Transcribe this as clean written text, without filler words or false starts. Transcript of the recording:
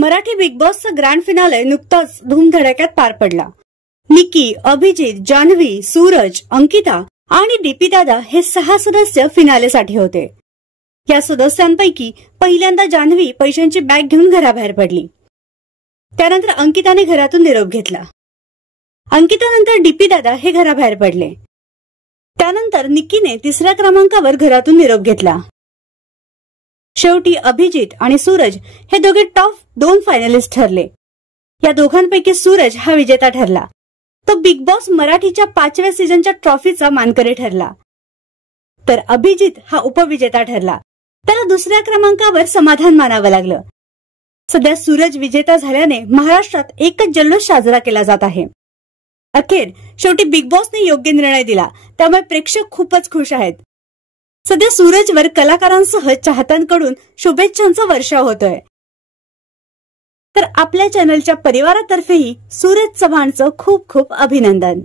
Marathi big बॉसचा grand finale नुकताच धूमधडाक्यात पार पडला। निकी, अभिजित, जान्हवी, सूरज, अंकिता आणि डीपी दादा हे 6 सदस्य फिनालेसाठी होते। या सदस्यांपैकी पहिल्यांदा जान्हवी पैशांची बॅग घेऊन घराबाहेर पडली। त्यानंतर अंकिताने घरातून निरोप घेतला। अंकितानंतर डीपी दादा हे घराबाहेर पडले। त्यानंतर निकीने 3ऱ्या क्रमांकावर घरातून निरोप घेतला। शेवटी अभिजित आणि सूरज हे दोघे टॉप 2 फायनलिस्ट ठरले। या दोघांपैकी सूरज हा विजेता ठरला। तो बिग बॉस मराठीच्या 5व्या सीझनच्या ट्रॉफीचा मानकरी ठरला। तर अभिजित हा उपविजेता ठरला। त्याला 2ऱ्या क्रमांकावर समाधान मानावं लागलं। सध्या सूरज विजेता झाल्याने महाराष्ट्रात एकच जल्लोष साजरा केला जात आहे। अखेर शेवटी बिग बॉसने योग्य निर्णय दिला, त्यामुळे प्रेक्षक खूपच खुश आहेत। सध्या सूरजवर कलाकारांसह चाहत्यांकडून शुभेच्छांचा वर्षाव होतोय। तर आपल्या चॅनलच्या परिवारातर्फेही सूरज चव्हाणचं खूप खूप अभिनंदन।